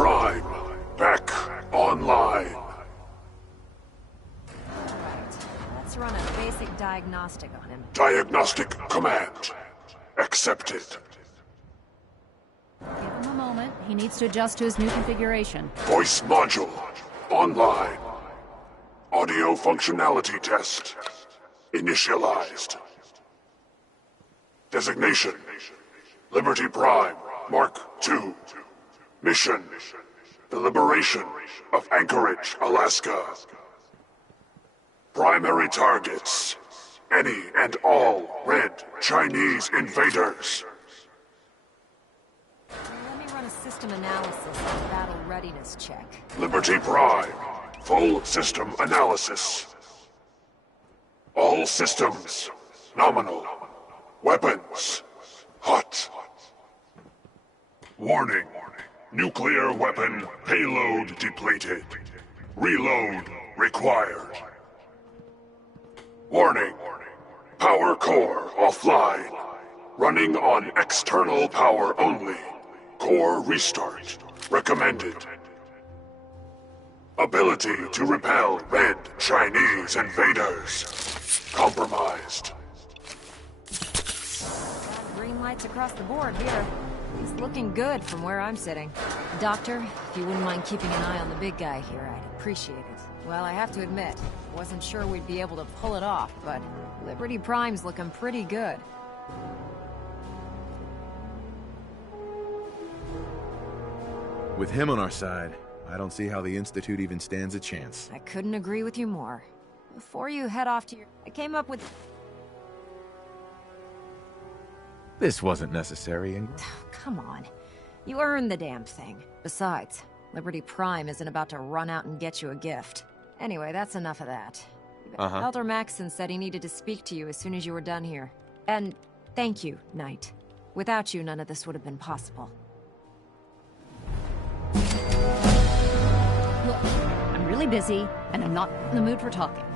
Prime, back online. Alright, let's run a basic diagnostic on him. Diagnostic command accepted. Give him a moment. He needs to adjust to his new configuration. Voice module online. Audio functionality test initialized. Designation: Liberty Prime Mark II. Mission: the liberation of Anchorage, Alaska. Primary targets: any and all Red Chinese invaders. Let me run a system analysis and battle readiness check. Liberty Prime, full system analysis. All systems nominal. Weapons hot. Warning. Nuclear weapon payload depleted. Reload required. Warning. Power core offline. Running on external power only. Core restart recommended. Ability to repel Red Chinese invaders compromised. Got green lights across the board here. He's looking good from where I'm sitting. Doctor, if you wouldn't mind keeping an eye on the big guy here, I'd appreciate it. Well, I have to admit, wasn't sure we'd be able to pull it off, but Liberty Prime's looking pretty good. With him on our side, I don't see how the Institute even stands a chance. I couldn't agree with you more. Before you head off to your... I came up with... This wasn't necessary, Ingram. Come on. You earned the damn thing. Besides, Liberty Prime isn't about to run out and get you a gift. Anyway, that's enough of that. Elder Maxson said he needed to speak to you as soon as you were done here. And thank you, Knight. Without you, none of this would have been possible. Look, I'm really busy, and I'm not in the mood for talking.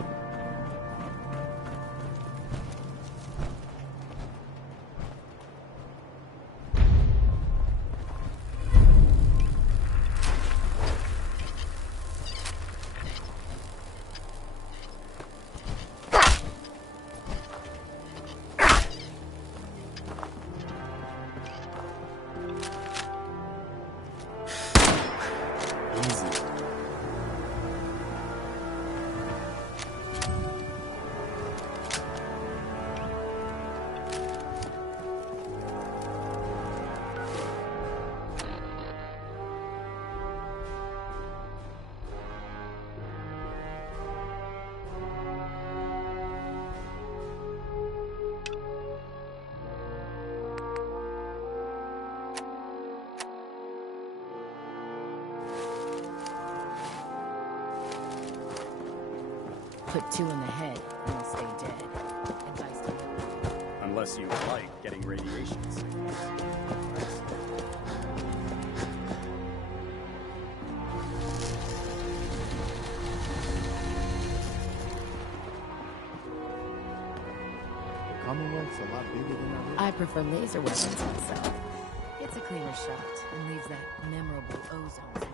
Put two in the head, and you'll stay dead. Advice to you. Unless you like getting radiation sickness. The Commonwealth's a lot bigger than I prefer laser weapons myself. It's a cleaner shot, and leaves that memorable ozone smell behind.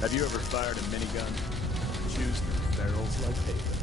Have you ever fired a minigun? Choose the barrels like paper.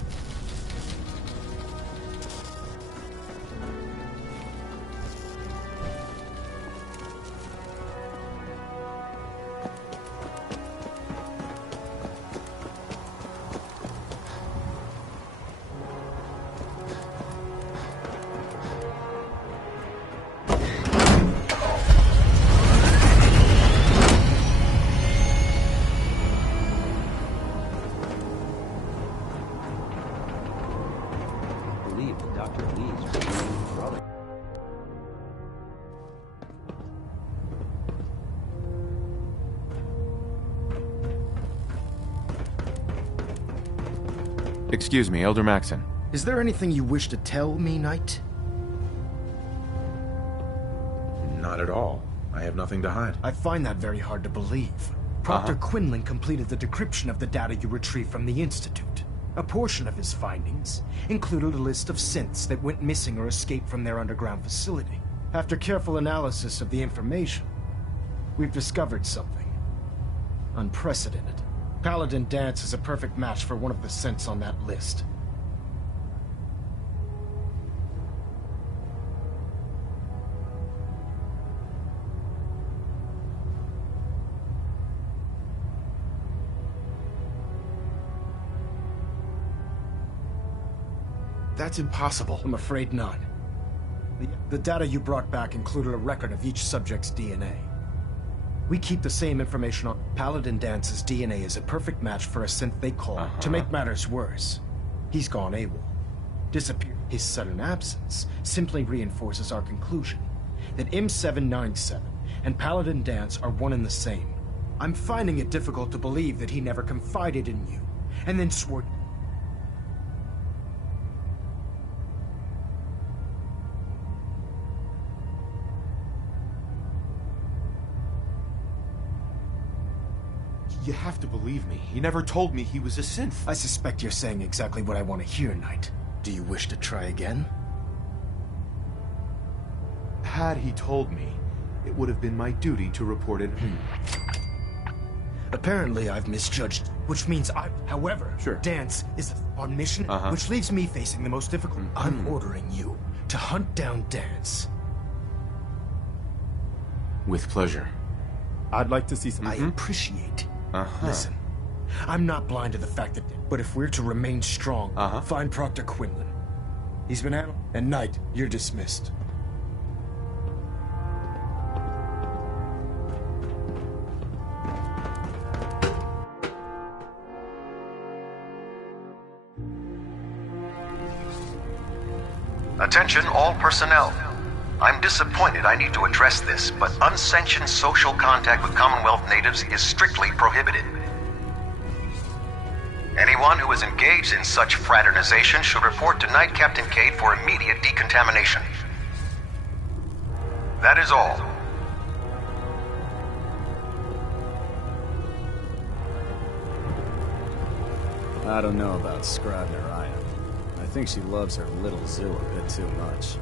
Excuse me, Elder Maxson. Is there anything you wish to tell me, Knight? Not at all. I have nothing to hide. I find that very hard to believe. Proctor Quinlan completed the decryption of the data you retrieved from the Institute. A portion of his findings included a list of synths that went missing or escaped from their underground facility. After careful analysis of the information, we've discovered something unprecedented. Paladin Danse is a perfect match for one of the synths on that list. That's impossible. I'm afraid not. The data you brought back included a record of each subject's DNA. We keep the same information on Paladin Dance's DNA is a perfect match for a synth they call. To make matters worse, he's gone AWOL. Disappeared. His sudden absence simply reinforces our conclusion that M797 and Paladin Danse are one and the same. I'm finding it difficult to believe that he never confided in you, and then swore... You have to believe me. He never told me he was a synth. I suspect you're saying exactly what I want to hear, Knight. Do you wish to try again? Had he told me, it would have been my duty to report it. Apparently, I've misjudged, which means however, Danse is on mission, which leaves me facing the most difficult. I'm ordering you to hunt down Danse. With pleasure. I'd like to see some... I appreciate. Listen, I'm not blind to the fact that... But if we're to remain strong, find Proctor Quinlan. He's been handled. And Knight, you're dismissed. Attention all personnel. I'm disappointed I need to address this, but unsanctioned social contact with Commonwealth natives is strictly prohibited. Anyone who is engaged in such fraternization should report to Knight Captain Cade for immediate decontamination. That is all. I don't know about Scrivener, I think she loves her little zoo a bit too much.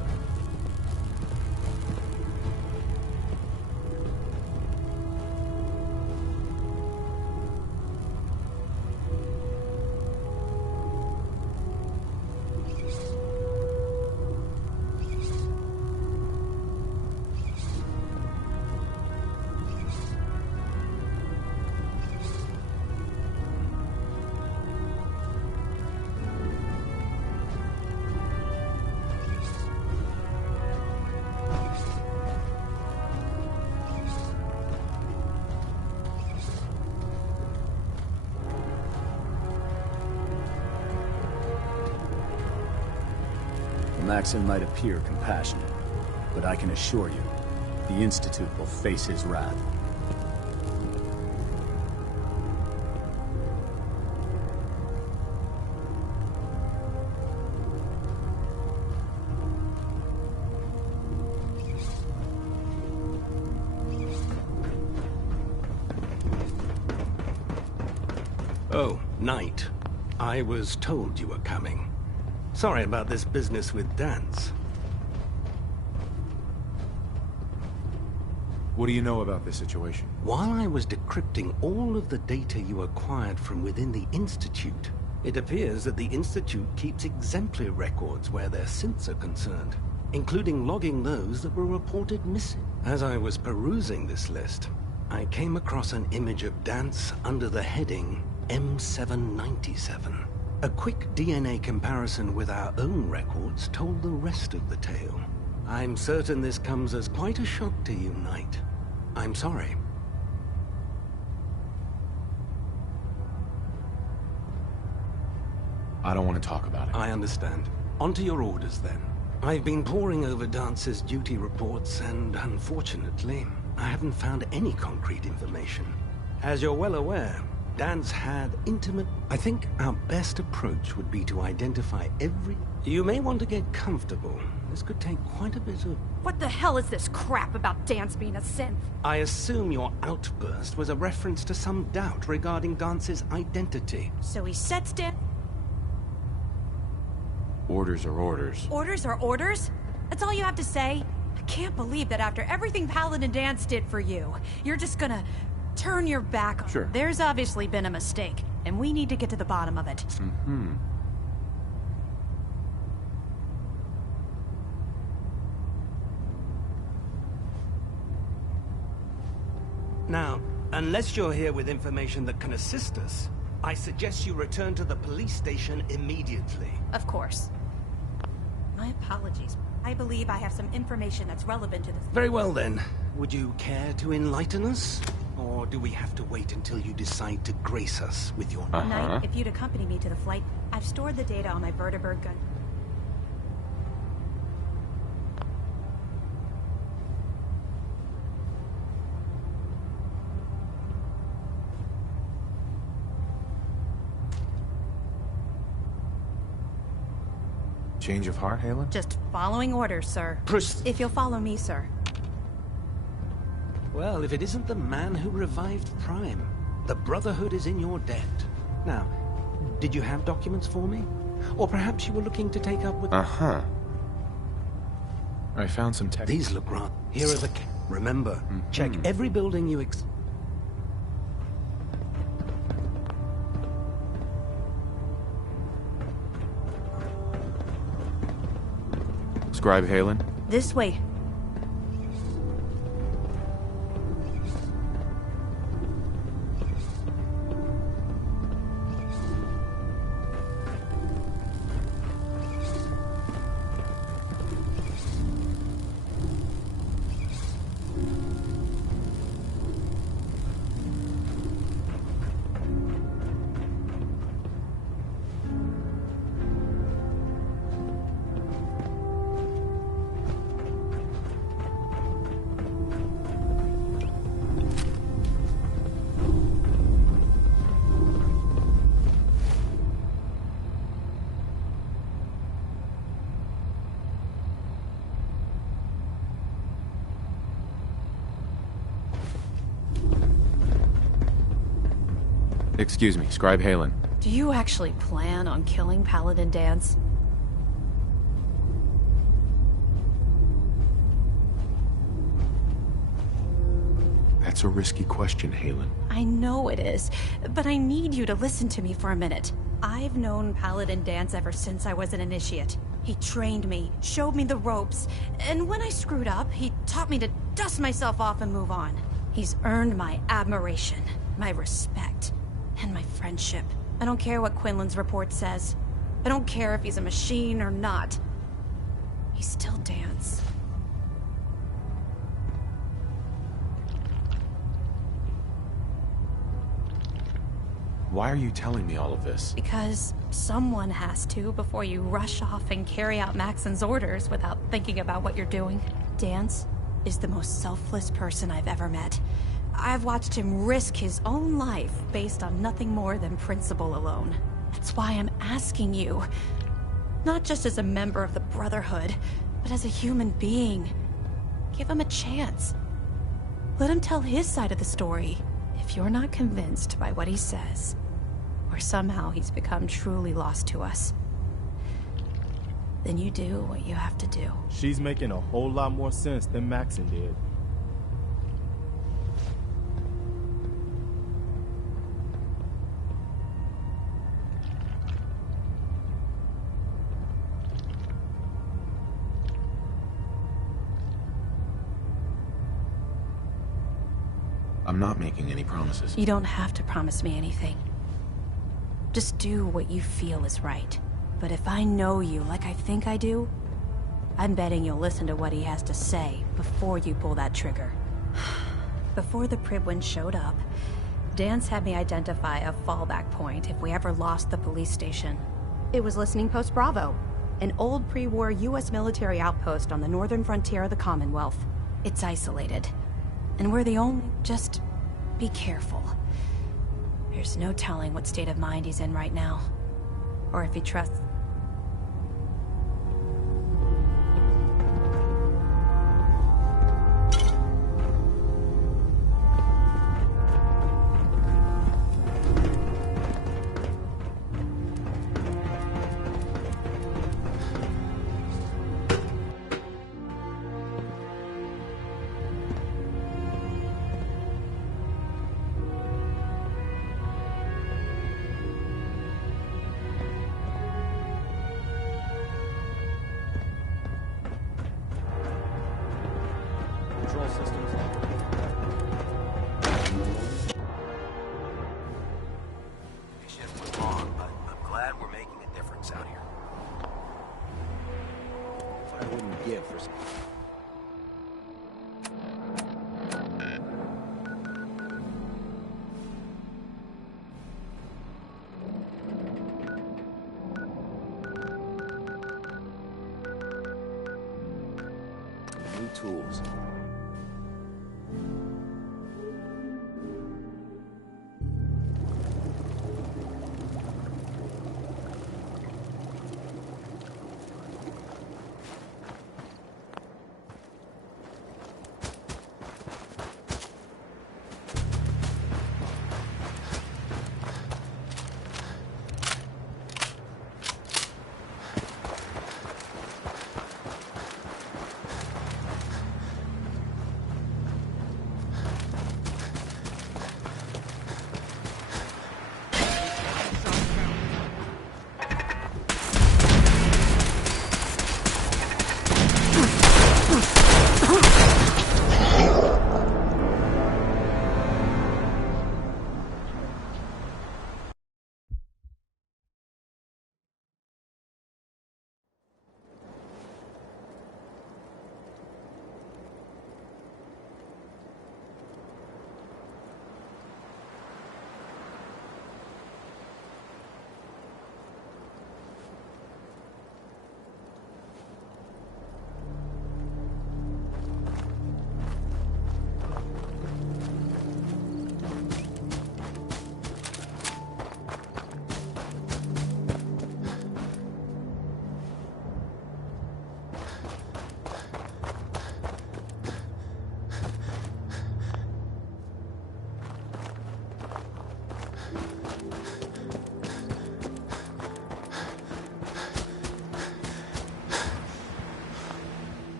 Maxson might appear compassionate, but I can assure you, the Institute will face his wrath. Oh, Knight. I was told you were coming. Sorry about this business with Danse. What do you know about this situation? While I was decrypting all of the data you acquired from within the Institute, it appears that the Institute keeps exemplary records where their synths are concerned, including logging those that were reported missing. As I was perusing this list, I came across an image of Danse under the heading M797. A quick DNA comparison with our own records told the rest of the tale. I'm certain this comes as quite a shock to you, Knight. I'm sorry. I don't want to talk about it. I understand. On to your orders, then. I've been poring over Dance's duty reports, and unfortunately, I haven't found any concrete information. As you're well aware, Dan's had intimate... I think our best approach would be to identify every... You may want to get comfortable. This could take quite a bit of... What the hell is this crap about Dan's being a synth? I assume your outburst was a reference to some doubt regarding Dance's identity. So he sets Dan... Orders are orders. Orders are orders? That's all you have to say? I can't believe that after everything Paladin Danse did for you, you're just gonna turn your back on... Sure. There's obviously been a mistake, and we need to get to the bottom of it. Mm-hmm. Now, unless you're here with information that can assist us, I suggest you return to the police station immediately. Of course. My apologies. I believe I have some information that's relevant to this. Very well then. Would you care to enlighten us? Or do we have to wait until you decide to grace us with your... Knight, if you'd accompany me to the flight, I've stored the data on my Vertibird gun. Change of heart, Haylen? Just following orders, sir. If you'll follow me, sir. Well, if it isn't the man who revived Prime, the Brotherhood is in your debt. Now, did you have documents for me? Or perhaps you were looking to take up with... Uh-huh. I found some tech... These look right. Here are the... Remember, check every building you... Scribe Haylen? This way. Excuse me, Scribe Haylen. Do you actually plan on killing Paladin Danse? That's a risky question, Haylen. I know it is, but I need you to listen to me for a minute. I've known Paladin Danse ever since I was an initiate. He trained me, showed me the ropes, and when I screwed up, he taught me to dust myself off and move on. He's earned my admiration, my respect, and my friendship. I don't care what Quinlan's report says. I don't care if he's a machine or not. He's still Danse. Why are you telling me all of this? Because someone has to before you rush off and carry out Maxon's orders without thinking about what you're doing. Danse is the most selfless person I've ever met. I've watched him risk his own life based on nothing more than principle alone. That's why I'm asking you, not just as a member of the Brotherhood, but as a human being. Give him a chance. Let him tell his side of the story. If you're not convinced by what he says, or somehow he's become truly lost to us, then you do what you have to do. She's making a whole lot more sense than Maxon did. I'm not making any promises. You don't have to promise me anything. Just do what you feel is right. But if I know you like I think I do, I'm betting you'll listen to what he has to say before you pull that trigger. Before the Pribwin showed up, Danse had me identify a fallback point if we ever lost the police station. It was Listening Post Bravo, an old pre-war US military outpost on the northern frontier of the Commonwealth. It's isolated. And we're the only... Just be careful. There's no telling what state of mind he's in right now. Or if he trusts... Control systems. The shift was long, but I'm glad we're making a difference out here. I wouldn't give for... New tools.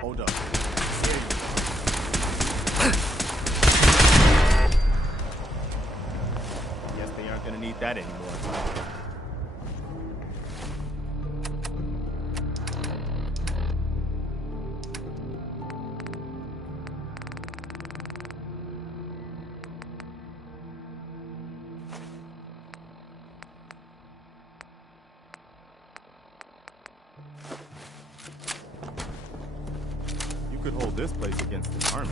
Hold up. Guess they aren't gonna need that anymore. You could hold this place against an army.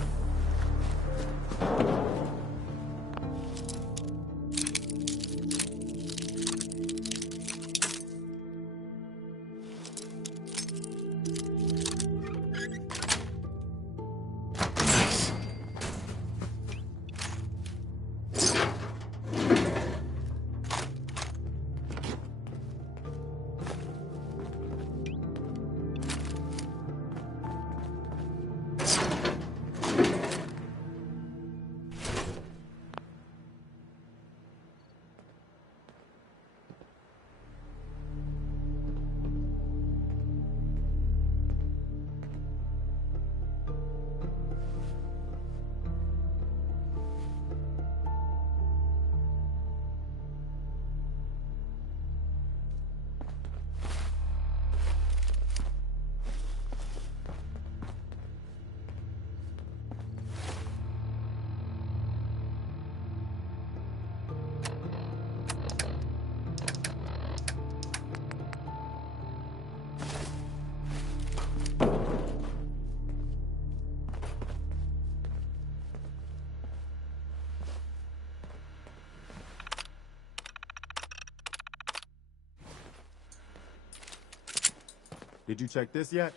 Did you check this yet?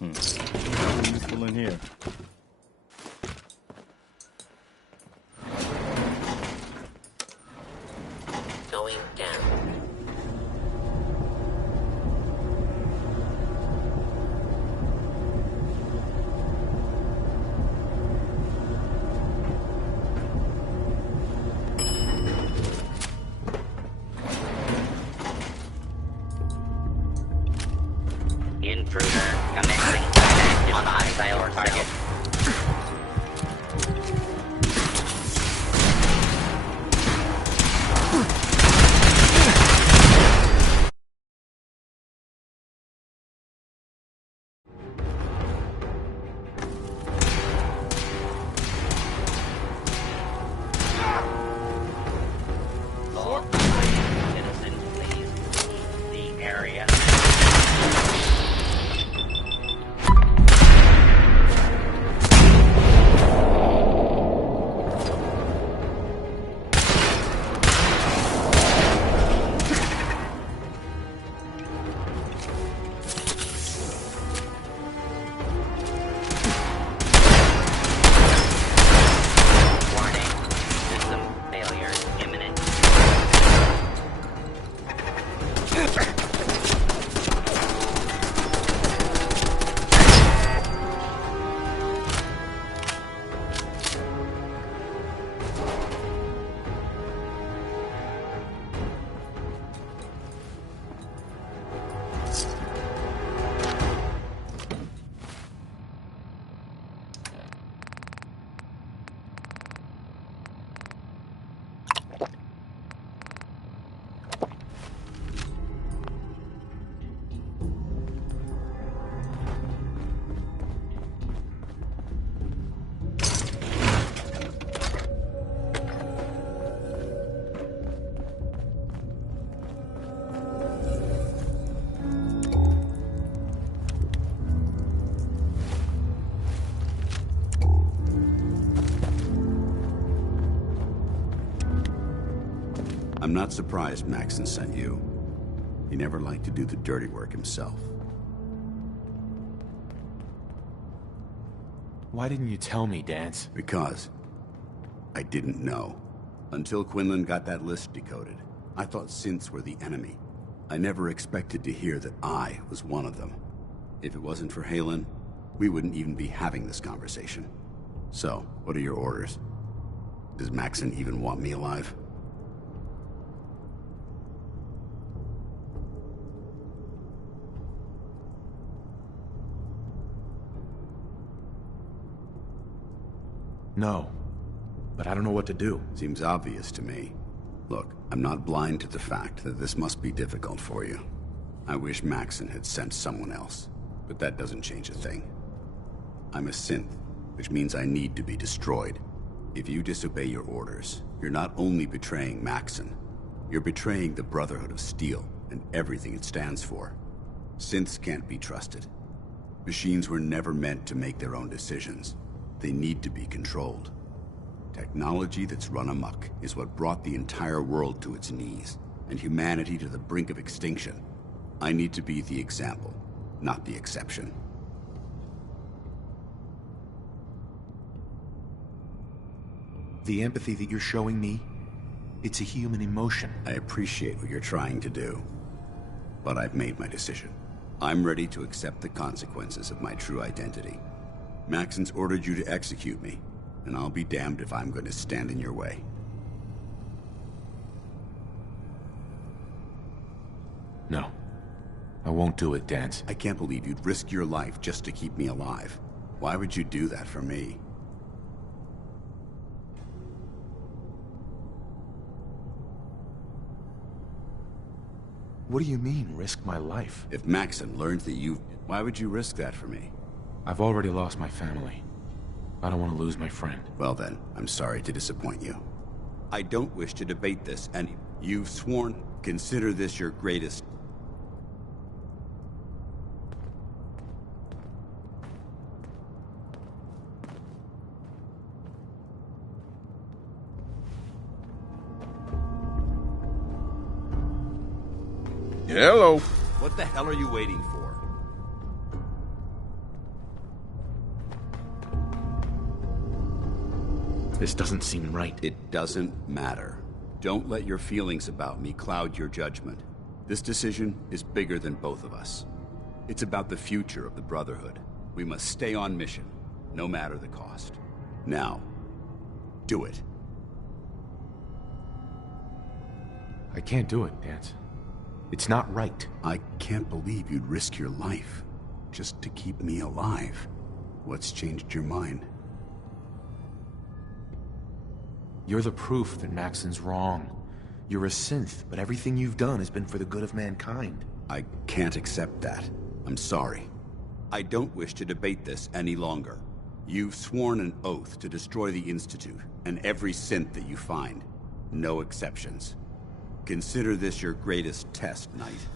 Nothing useful in here. Going down. Intruder commencing active on hostile target. Citizens, please leave the area. I'm not surprised Maxson sent you. He never liked to do the dirty work himself. Why didn't you tell me, Danse? Because I didn't know. Until Quinlan got that list decoded. I thought synths were the enemy. I never expected to hear that I was one of them. If it wasn't for Haylen, we wouldn't even be having this conversation. So, what are your orders? Does Maxson even want me alive? No, but I don't know what to do. Seems obvious to me. Look, I'm not blind to the fact that this must be difficult for you. I wish Maxson had sent someone else, but that doesn't change a thing. I'm a synth, which means I need to be destroyed. If you disobey your orders, you're not only betraying Maxson, you're betraying the Brotherhood of Steel and everything it stands for. Synths can't be trusted. Machines were never meant to make their own decisions. They need to be controlled. Technology that's run amok is what brought the entire world to its knees, and humanity to the brink of extinction. I need to be the example, not the exception. The empathy that you're showing me, it's a human emotion. I appreciate what you're trying to do, but I've made my decision. I'm ready to accept the consequences of my true identity. Maxson's ordered you to execute me, and I'll be damned if I'm going to stand in your way. No. I won't do it, Danse. I can't believe you'd risk your life just to keep me alive. Why would you do that for me? What do you mean, risk my life? If Maxson learns that you... Why would you risk that for me? I've already lost my family. I don't want to lose my friend. Well then, I'm sorry to disappoint you. I don't wish to debate this, and you've sworn... Consider this your greatest... Hello. What the hell are you waiting for? This doesn't seem right. It doesn't matter. Don't let your feelings about me cloud your judgment. This decision is bigger than both of us. It's about the future of the Brotherhood. We must stay on mission, no matter the cost. Now, do it. I can't do it, Danse. It's not right. I can't believe you'd risk your life just to keep me alive. What's changed your mind? You're the proof that Maxson's wrong. You're a synth, but everything you've done has been for the good of mankind. I can't accept that. I'm sorry. I don't wish to debate this any longer. You've sworn an oath to destroy the Institute, and every synth that you find. No exceptions. Consider this your greatest test, Knight.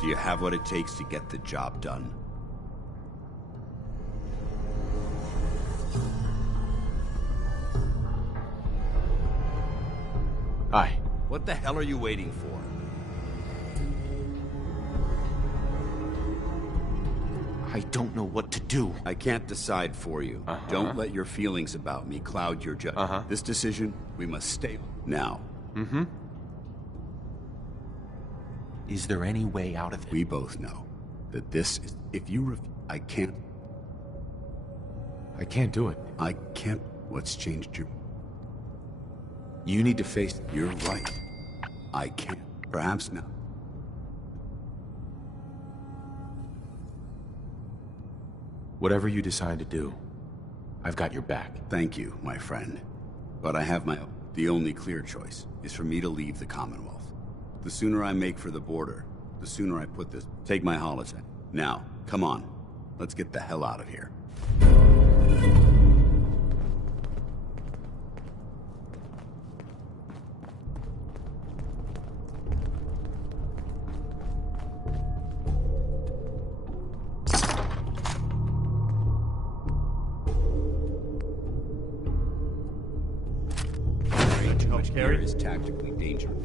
Do you have what it takes to get the job done? Aye. What the hell are you waiting for? I don't know what to do. I can't decide for you. Don't let your feelings about me cloud your judgment. This decision, we must stay now. Is there any way out of it? We both know that this is... If you I can't do it. I can't... What's changed your... You need to face... You're right. I can't. Perhaps not. Whatever you decide to do, I've got your back. Thank you, my friend. But I have my own. The only clear choice is for me to leave the Commonwealth. The sooner I make for the border, the sooner I put this... Take my holotape. Now, come on. Let's get the hell out of here. Here is tactically dangerous.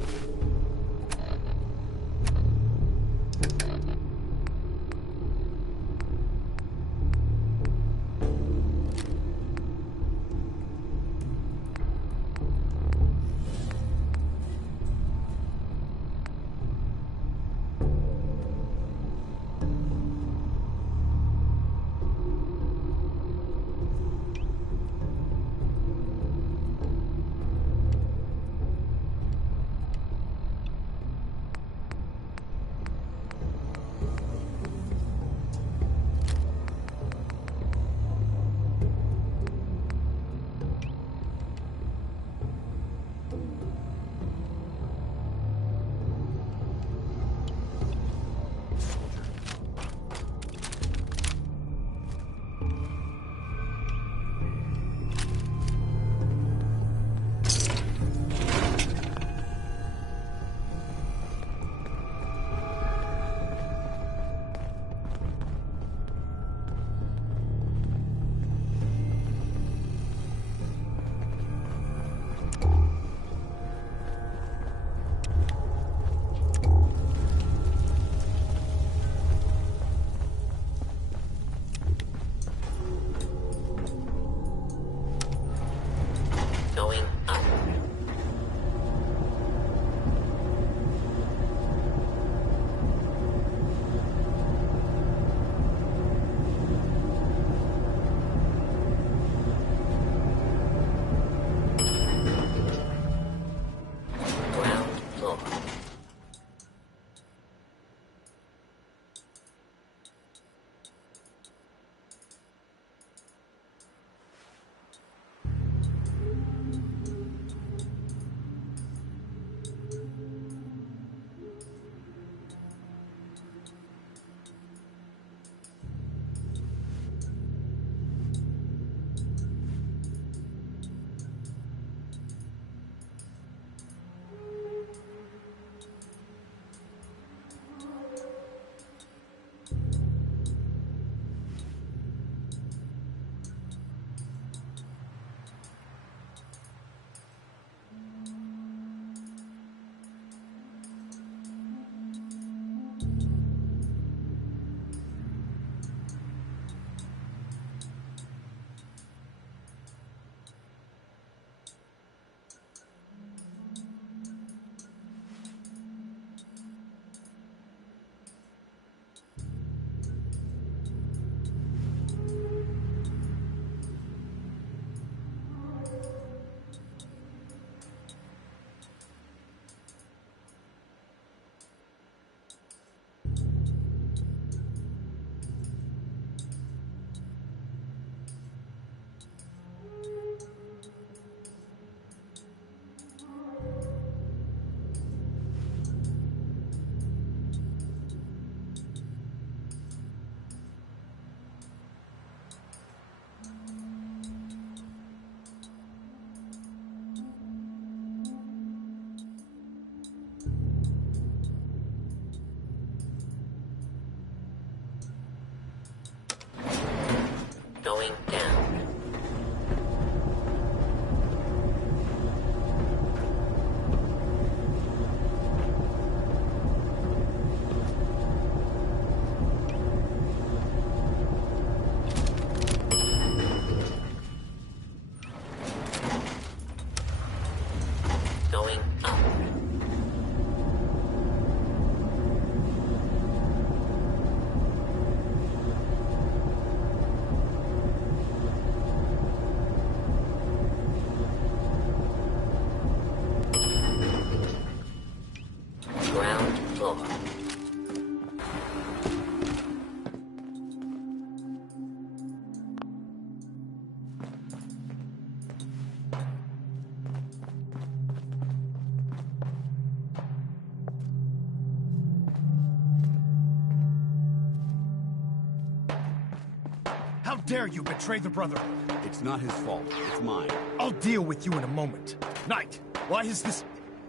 How dare you betray the Brotherhood? It's not his fault. It's mine. I'll deal with you in a moment. Knight, why has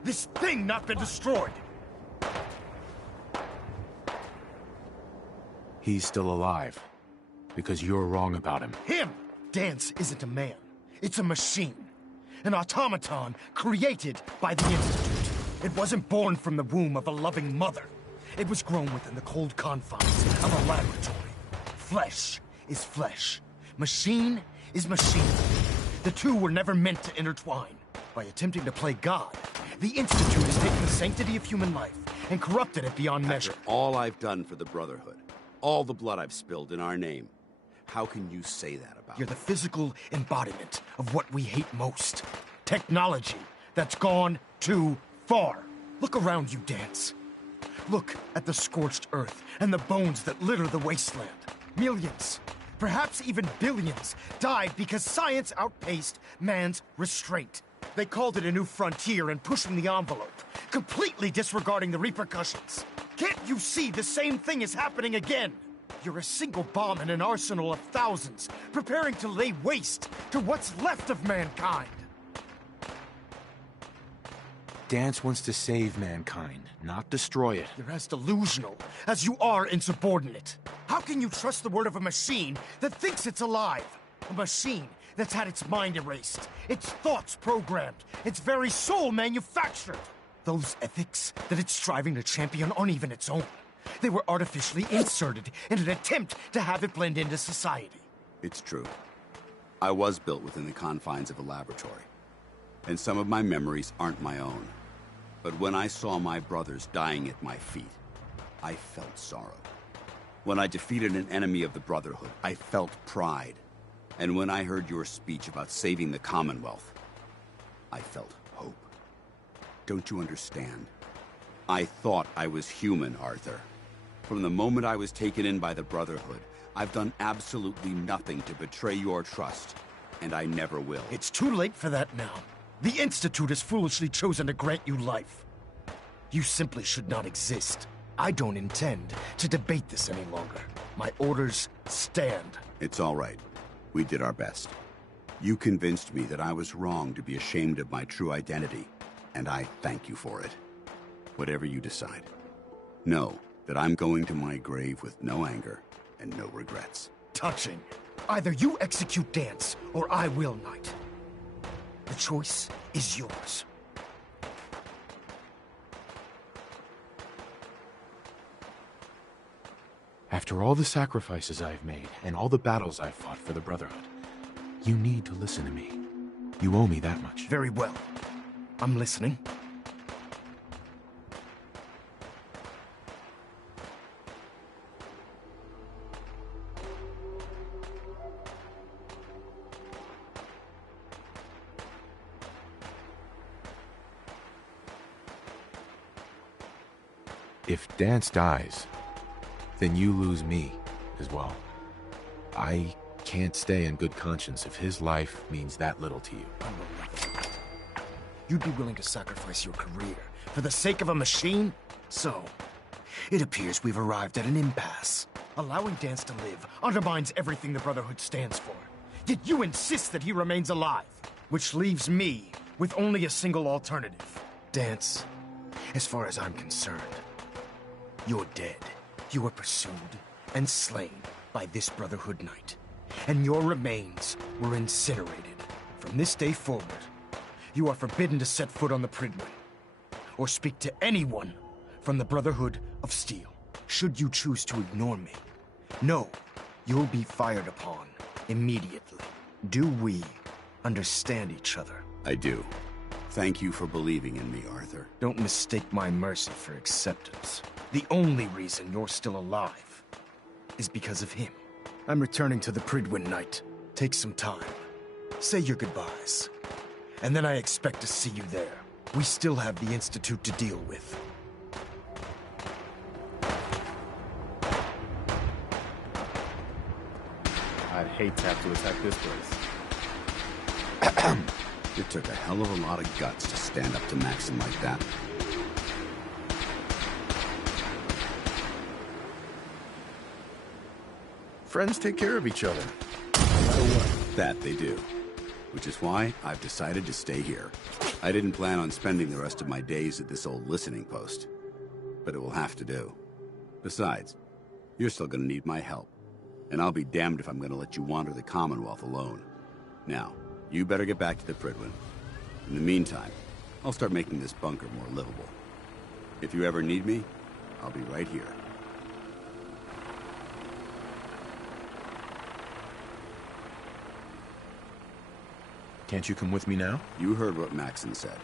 this thing not been destroyed? He's still alive. Because you're wrong about him. Him! Dance isn't a man. It's a machine. An automaton created by the Institute. It wasn't born from the womb of a loving mother. It was grown within the cold confines of a laboratory. Flesh is flesh. Machine is machine. The two were never meant to intertwine. By attempting to play God, the Institute has taken the sanctity of human life and corrupted it beyond measure. After all I've done for the Brotherhood, all the blood I've spilled in our name, how can you say that about You're the physical embodiment of what we hate most. Technology that's gone too far. Look around you, Dance. Look at the scorched earth and the bones that litter the wasteland. Millions, perhaps even billions, died because science outpaced man's restraint. They called it a new frontier and pushing the envelope, completely disregarding the repercussions. Can't you see the same thing is happening again? You're a single bomb in an arsenal of thousands, preparing to lay waste to what's left of mankind. Dance wants to save mankind, not destroy it. You're as delusional as you are insubordinate. How can you trust the word of a machine that thinks it's alive? A machine that's had its mind erased, its thoughts programmed, its very soul manufactured. Those ethics that it's striving to champion aren't even its own. They were artificially inserted in an attempt to have it blend into society. It's true. I was built within the confines of a laboratory, and some of my memories aren't my own. But when I saw my brothers dying at my feet, I felt sorrow. When I defeated an enemy of the Brotherhood, I felt pride. And when I heard your speech about saving the Commonwealth, I felt hope. Don't you understand? I thought I was human, Arthur. From the moment I was taken in by the Brotherhood, I've done absolutely nothing to betray your trust, and I never will. It's too late for that now. The Institute has foolishly chosen to grant you life. You simply should not exist. I don't intend to debate this any longer. My orders stand. It's all right. We did our best. You convinced me that I was wrong to be ashamed of my true identity, and I thank you for it. Whatever you decide, know that I'm going to my grave with no anger and no regrets. Touching. Either you execute Dance, or I will, Knight. The choice is yours. After all the sacrifices I've made, and all the battles I've fought for the Brotherhood, you need to listen to me. You owe me that much. Very well. I'm listening. If Dance dies, then you lose me as well. I can't stay in good conscience if his life means that little to you. You'd be willing to sacrifice your career for the sake of a machine? So, it appears we've arrived at an impasse. Allowing Dance to live undermines everything the Brotherhood stands for. Yet you insist that he remains alive, which leaves me with only a single alternative. Dance, as far as I'm concerned, you're dead. You were pursued and slain by this Brotherhood Knight, and your remains were incinerated. From this day forward, you are forbidden to set foot on the Pridwen, or speak to anyone from the Brotherhood of Steel. Should you choose to ignore me, know you'll be fired upon immediately. Do we understand each other? I do. Thank you for believing in me, Arthur. Don't mistake my mercy for acceptance. The only reason you're still alive is because of him. I'm returning to the Pridwen, Knight. Take some time. Say your goodbyes. And then I expect to see you there. We still have the Institute to deal with. I'd hate to have to attack this place. It took a hell of a lot of guts to stand up to Maxon like that. Friends take care of each other, no matter what. That they do. Which is why I've decided to stay here. I didn't plan on spending the rest of my days at this old listening post. But it will have to do. Besides, you're still gonna need my help. And I'll be damned if I'm gonna let you wander the Commonwealth alone. Now, you better get back to the Prydwen. In the meantime, I'll start making this bunker more livable. If you ever need me, I'll be right here. Can't you come with me now? You heard what Maxon said.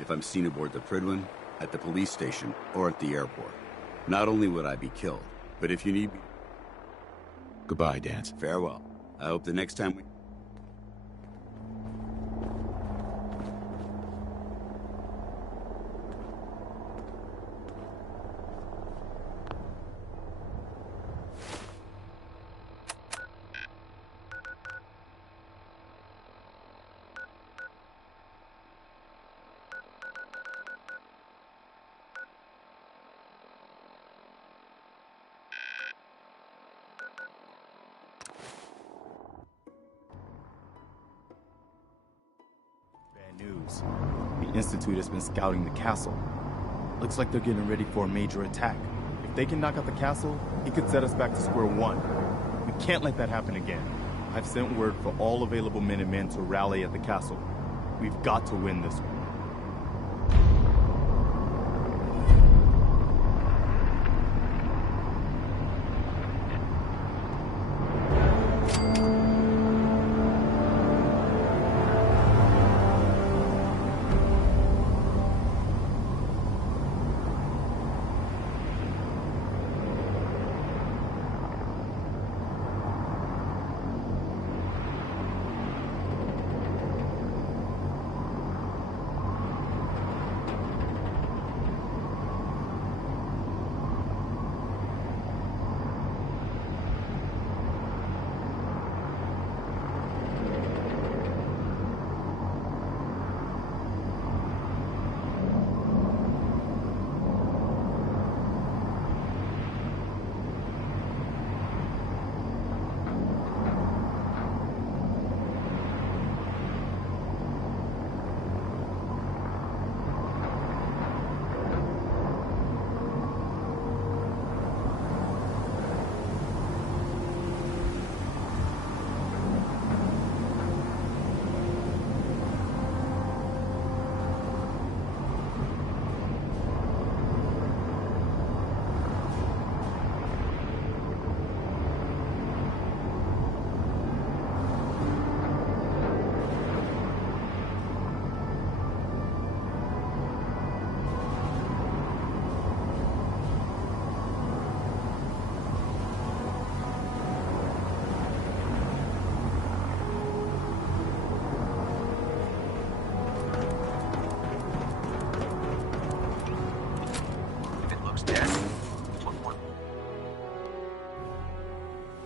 If I'm seen aboard the Prydwen, at the police station, or at the airport, not only would I be killed, but if you need me... Goodbye, Danse. Farewell. I hope the next time we... News. The Institute has been scouting the castle. Looks like they're getting ready for a major attack. If they can knock out the castle, it could set us back to square one. We can't let that happen again. I've sent word for all available Minutemen to rally at the castle. We've got to win this one.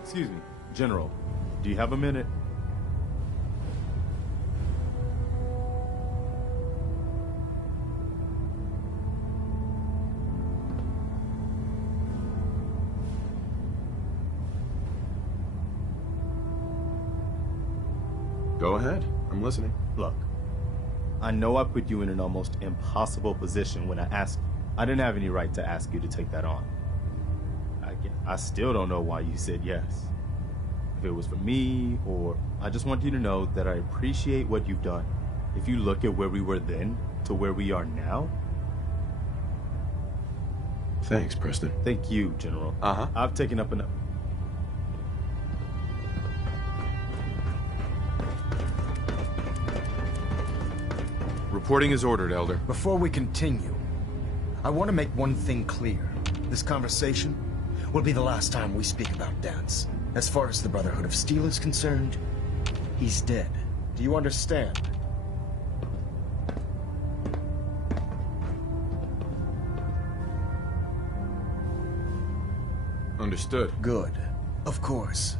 Excuse me, General, do you have a minute? Go ahead, I'm listening. Look, I know I put you in an almost impossible position when I asked you. I didn't have any right to ask you to take that on. I still don't know why you said yes. If it was for me, or I just want you to know that I appreciate what you've done. If you look at where we were then to where we are now. Thanks, Preston. Thank you, General. I've taken up enough. Reporting is ordered, Elder. Before we continue, I want to make one thing clear. This conversation will be the last time we speak about Danse. As far as the Brotherhood of Steel is concerned, he's dead. Do you understand? Understood. Good. Of course.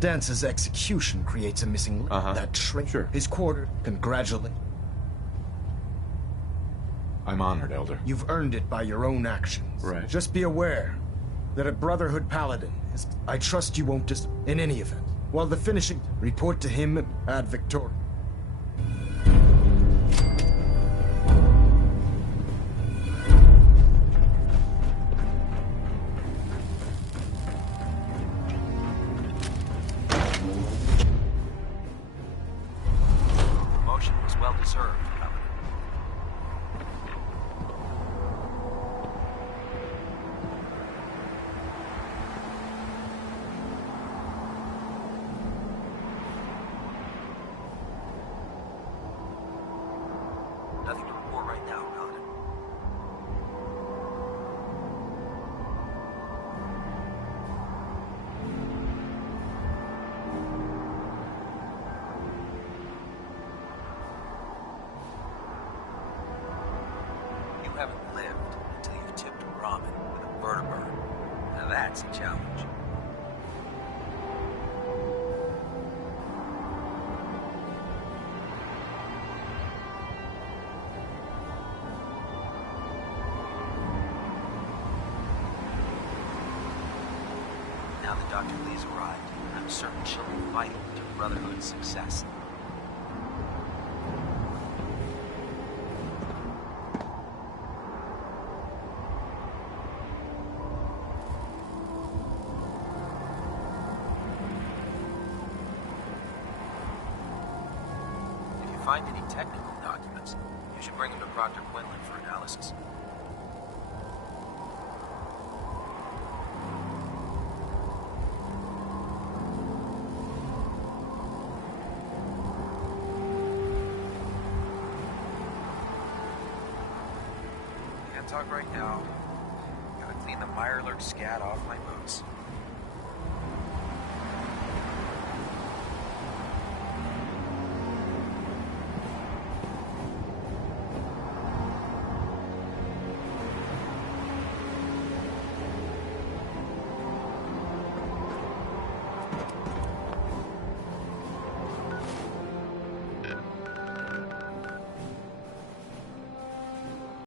Dance's execution creates a missing link. That traitor. Sure. His quarter. Congratulate. I'm honored, Elder. You've earned it by your own actions. Right. Just be aware that a Brotherhood Paladin is... I trust you won't in any event. While the finishing... Report to him ad Victoria. Promotion was well deserved. Nothing to report right now, Paladin. You haven't lived until you've tipped ramen with a vertibird. Now that's a challenge. Now that Dr. Lee's arrived, I'm certain she'll be vital to Brotherhood's success. If you find any technical documents, you should bring them to Proctor Quinlan for analysis. Can't talk right now. Gotta clean the Mirelurk scat off my boots.